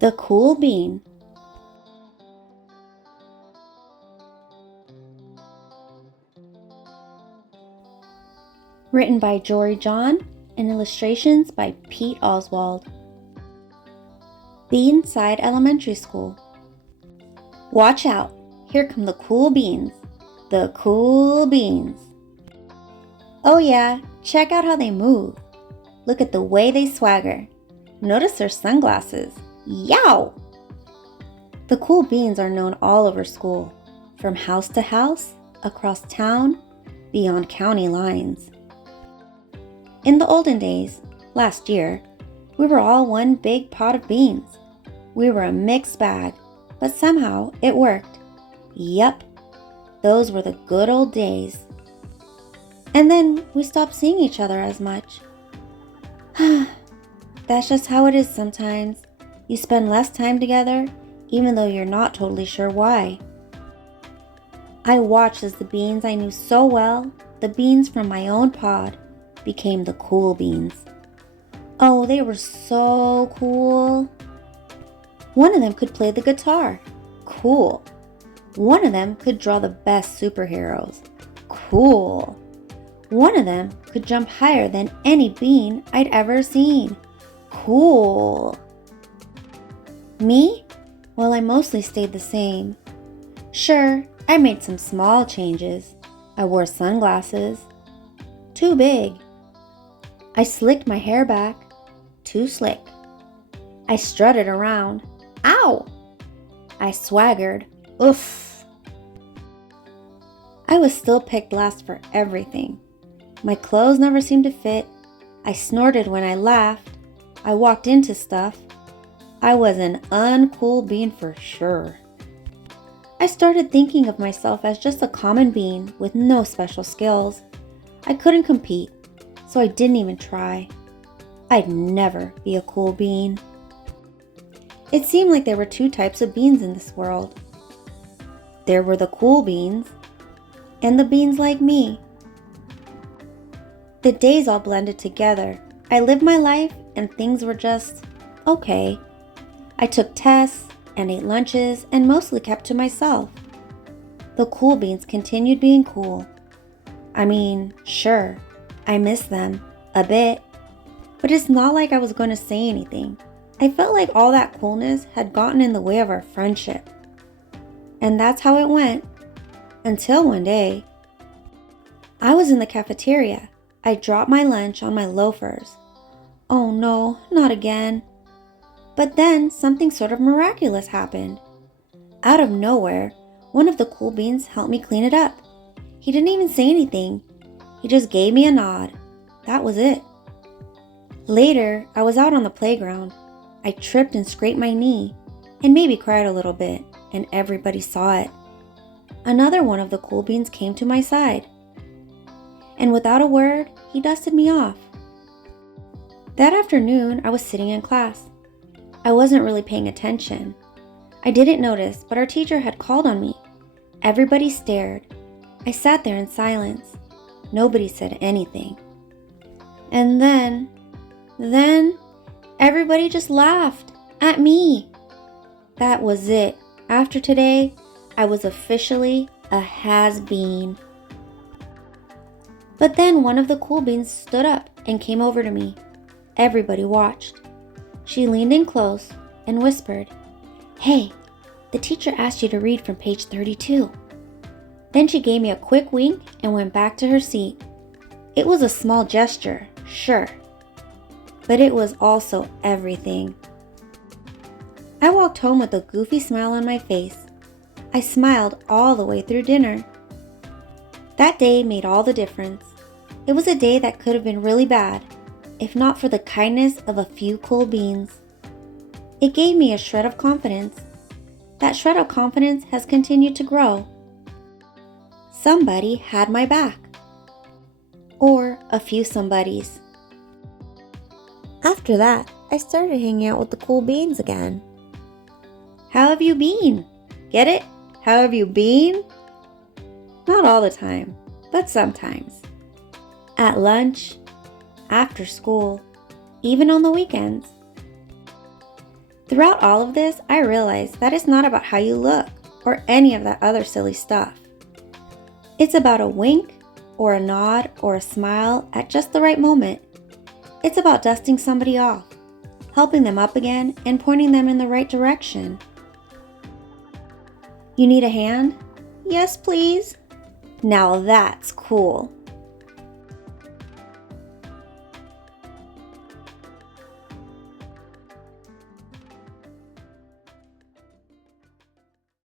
The Cool Bean. Written by Jory John and illustrations by Pete Oswald. Beanside Elementary School. Watch out, here come the cool beans. The cool beans. Oh yeah, check out how they move. Look at the way they swagger. Notice their sunglasses. Yow! The cool beans are known all over school, from house to house, across town, beyond county lines. In the olden days, last year, we were all one big pot of beans. We were a mixed bag, but somehow it worked. Yup, those were the good old days. And then we stopped seeing each other as much. That's just how it is sometimes. You spend less time together, even though you're not totally sure why. I watched as the beans I knew so well, the beans from my own pod, became the cool beans. Oh, they were so cool. One of them could play the guitar. Cool. One of them could draw the best superheroes. Cool. One of them could jump higher than any bean I'd ever seen. Cool. Me? Well, I mostly stayed the same. Sure, I made some small changes. I wore sunglasses. Too big. I slicked my hair back. Too slick. I strutted around. Ow! I swaggered. Oof! I was still picked last for everything. My clothes never seemed to fit. I snorted when I laughed. I walked into stuff. I was an uncool bean for sure. I started thinking of myself as just a common bean with no special skills. I couldn't compete, so I didn't even try. I'd never be a cool bean. It seemed like there were two types of beans in this world. There were the cool beans and the beans like me. The days all blended together. I lived my life and things were just okay. I took tests and ate lunches and mostly kept to myself. The cool beans continued being cool. I mean, sure, I miss them a bit, but it's not like I was going to say anything. I felt like all that coolness had gotten in the way of our friendship. And that's how it went. Until one day, I was in the cafeteria. I dropped my lunch on my loafers. Oh no, not again. But then something sort of miraculous happened. Out of nowhere, one of the cool beans helped me clean it up. He didn't even say anything. He just gave me a nod. That was it. Later, I was out on the playground. I tripped and scraped my knee and maybe cried a little bit, and everybody saw it. Another one of the cool beans came to my side. And without a word, he dusted me off. That afternoon, I was sitting in class. I wasn't really paying attention. I didn't notice, but our teacher had called on me. Everybody stared. I sat there in silence. Nobody said anything. And then, everybody just laughed at me. That was it. After today, I was officially a has-been. But then one of the cool beans stood up and came over to me. Everybody watched. She leaned in close and whispered, "Hey, the teacher asked you to read from page 32. Then she gave me a quick wink and went back to her seat. It was a small gesture, sure, but it was also everything. I walked home with a goofy smile on my face. I smiled all the way through dinner. That day made all the difference. It was a day that could have been really bad, if not for the kindness of a few cool beans. It gave me a shred of confidence. That shred of confidence has continued to grow. Somebody had my back. Or a few somebodies. After that, I started hanging out with the cool beans again. How have you been? Get it? How have you been? Not all the time, but sometimes. At lunch, after school, even on the weekends. The Throughout all of this, I realized that it's not about how you look or any of that other silly stuff. It's about a wink or a nod or a smile at just the right moment. It's about dusting somebody off, helping them up again, and pointing them in the right direction. You need a hand? Yes, please. Now that's cool.